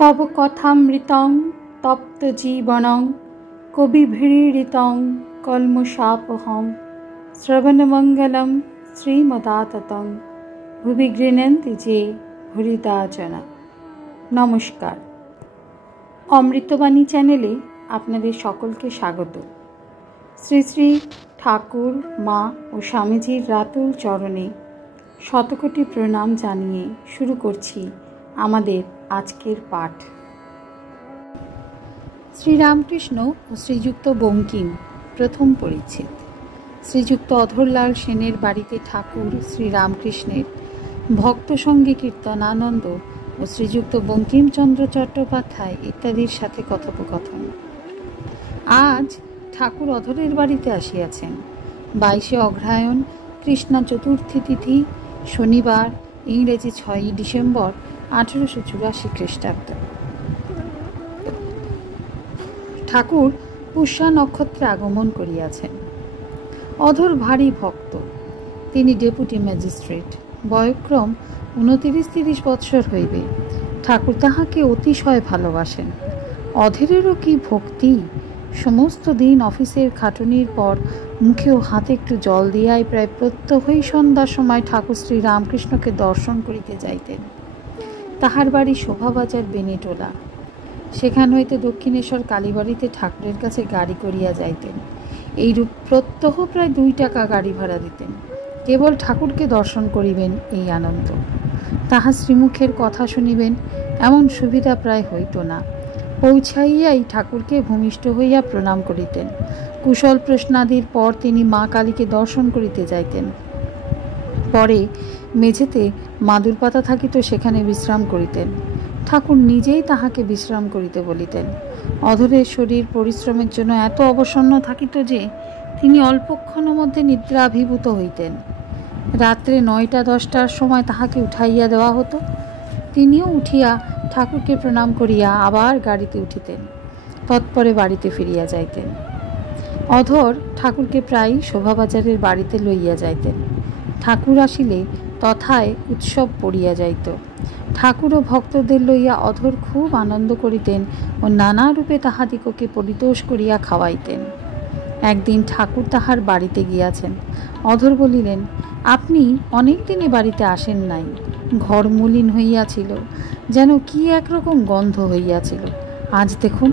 तव कथामृतं तप्त जीवनं कविभिरीडितं कल्मषापहं श्रवणमंगलं श्रीमदाततं भुवि गृह्णन्ति जे भूरिदा जना। नमस्कार, अमृतबाणी चैनेले आपनादेर सकलके स्वागत। श्री श्री ठाकुर मा और स्वामीजीर रातुल चरणे शतकोटी प्रणाम जानिए शुरू करछि आमादेर आजकेर पाठ। श्री रामकृष्ण और श्रीजुक्त बंकिम प्रथम परिच्छेद। श्रीजुक्त अधरलाल सेनेर बाड़ीते ठाकुर श्री रामकृष्णेर भक्त संगे कीर्तनानंद और श्रीजुक्त बंकिमचंद्र चट्टोपाध्याय इत्यादिर साथे कथोपकथन। आज ठाकुर अधरेर बाड़ीते आसियाछेन। 22 अग्रहायण कृष्णा चतुर्थी तिथि शनिवार, इंग्रेजी 6 डिसेम्बर 1884 ख्रीष्टाब्द। ठाकुर पुष्या नक्षत्रे आगमन करियाछेन। अधर भारी भक्त। तिनि डेपुटी मैजिस्ट्रेट। बयक्रम 29-30 बत्सर हইবে। ठाकुर ताहाके अतिशय भालोबासेन। अधरेरও की भक्ति। समस्त दिन अफिसेर खाटुनिर पर मुखे ओ हाथे एकटु जल दियाई प्राय प्रत्यहई सन्ध्यार समय ठाकुर श्री रामकृष्णके दर्शन करिते जाइतेन। ताहार बाड़ी शोभाबाजार बेनीटोला। सेखान हইতে दक्षिणेश्वर कालीबाड़ीते ठाकुरेर काছে गाड़ी करिया जाइतेन। এইরূপ প্রত্যহ প্রায় 2 টাকা গাড়ি ভাড়া দিতেন। কেবল ঠাকুরকে দর্শন করিবেন এই আনন্দ। তাহার শ্রীমুখের কথা শুনিবেন এমন সুবিধা প্রায় হইত না। পৌঁছাইয়াই ঠাকুরকে ভূমিষ্ঠ হইয়া প্রণাম করিতেন। কুশল প্রশ্নাদির পর তিনি মা কালীকে দর্শন করিতে যাইতেন। পরে মেঝেতে মাদুর পাতা থাকিত, সেখানে বিশ্রাম করিতেন। ঠাকুর নিজেই তাহাকে বিশ্রাম করিতে বলিতেন। অধরের শরীর পরিশ্রমের জন্য এত অবসন্ন থাকিত যে তিনি অল্পক্ষণের মধ্যে নিদ্রাভিভূত হইতেন। রাত্রে 9টা-10টার সময় তাহাকে উঠাইয়া দেওয়া হতো। তিনিও উঠিয়া ঠাকুরকে প্রণাম করিয়া আবার গাড়িতে উঠিতেন। তৎপরে বাড়িতে ফিরিয়া যাইতেন। অধর ঠাকুরকে প্রায় শোভাবাজারের বাড়িতে লইয়া যাইতেন। ঠাকুর আসিলে তথায় উৎসব পড়িয়া যাইত। ঠাকুর ও ভক্তদের লইয়া অধর খুব আনন্দ করিতেন ও নানা রূপে তাহাদিগকে পরিতোষ করিয়া খাওয়াইতেন। একদিন ঠাকুর তাহার বাড়িতে গিয়াছেন। অধর বলিলেন, আপনি অনেক দিনই বাড়িতে আসেন নাই। ঘর মলিন হইয়াছিল, যেন কি একরকম গন্ধ হইয়াছিল। আজ দেখুন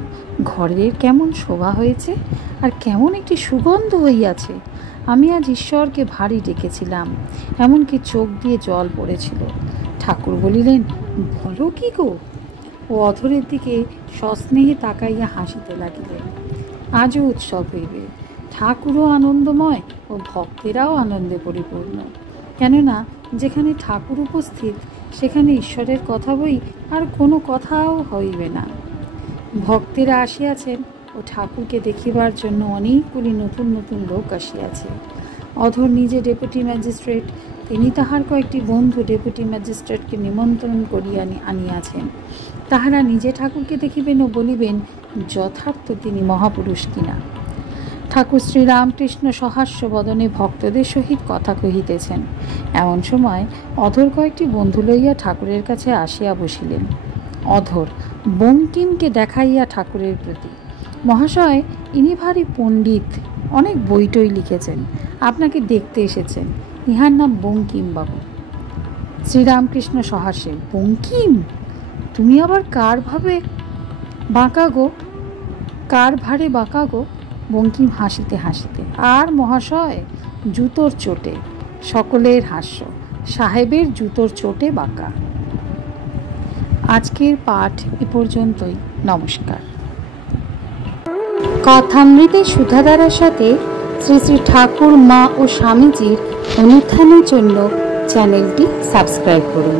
ঘরের কেমন শোভা হয়েছে, আর কেমন একটি সুগন্ধ হইয়াছে। আমি আজ ঈশ্বরকে ভারী ডেকেছিলাম, এমনকি চোখ দিয়ে জল পড়েছিল। ঠাকুর বলিলেন, বলো কি গো? ও অধরের দিকে সস্নেহে তাকাইয়া হাসিতে লাগিলেন। আজও উৎসব হইবে। ঠাকুরও আনন্দময় ও ভক্তেরাও আনন্দে পরিপূর্ণ। কেননা যেখানে ঠাকুর উপস্থিত সেখানে ঈশ্বরের কথা বই আর কোনো কথাও হইবে না। ভক্তেরা আসিয়াছেন ও ঠাকুরকে দেখিবার জন্য অনেকগুলি নতুন নতুন লোক আসিয়াছে। অধর নিজে ডেপুটি ম্যাজিস্ট্রেট। তিনি তাহার কয়েকটি বন্ধু ডেপুটি ম্যাজিস্ট্রেটকে নিমন্ত্রণ করিয়া আনিয়াছেন। তাহারা নিজে ঠাকুরকে দেখিবেন ও বলিবেন যথার্থ তিনি মহাপুরুষ কিনা। ঠাকুর শ্রী রামকৃষ্ণ সহাস্য বদনে ভক্তদের সহিত কথা কহিতেছেন। এমন সময় অধর কয়েকটি বন্ধু লইয়া ঠাকুরের কাছে আসিয়া বসিলেন। অধর বঙ্কিমকে দেখাইয়া ঠাকুরের প্রতি, মহাশয়, ইনি ভারী পণ্ডিত, অনেক বইটই লিখেছেন, আপনাকে দেখতে এসেছেন। ইহার নাম বঙ্কিম বাবু। শ্রীরামকৃষ্ণ সহাস্যে, বঙ্কিম? তুমি আবার কার ভাবে বাঁকা গো, কার ভারে বাঁকা গো? বঙ্কিম হাসিতে হাসিতে, আর মহাশয়, জুতোর চোটে। সকলের হাস্য। সাহেবের জুতোর চোটে বাঁকা। আজকের পাঠ এ পর্যন্তই। নমস্কার। কথামৃতের সুধাধারার সাথে শ্রী শ্রী ঠাকুর মা ও স্বামীজির অনুধ্যানের জন্য চ্যানেলটি সাবস্ক্রাইব করুন।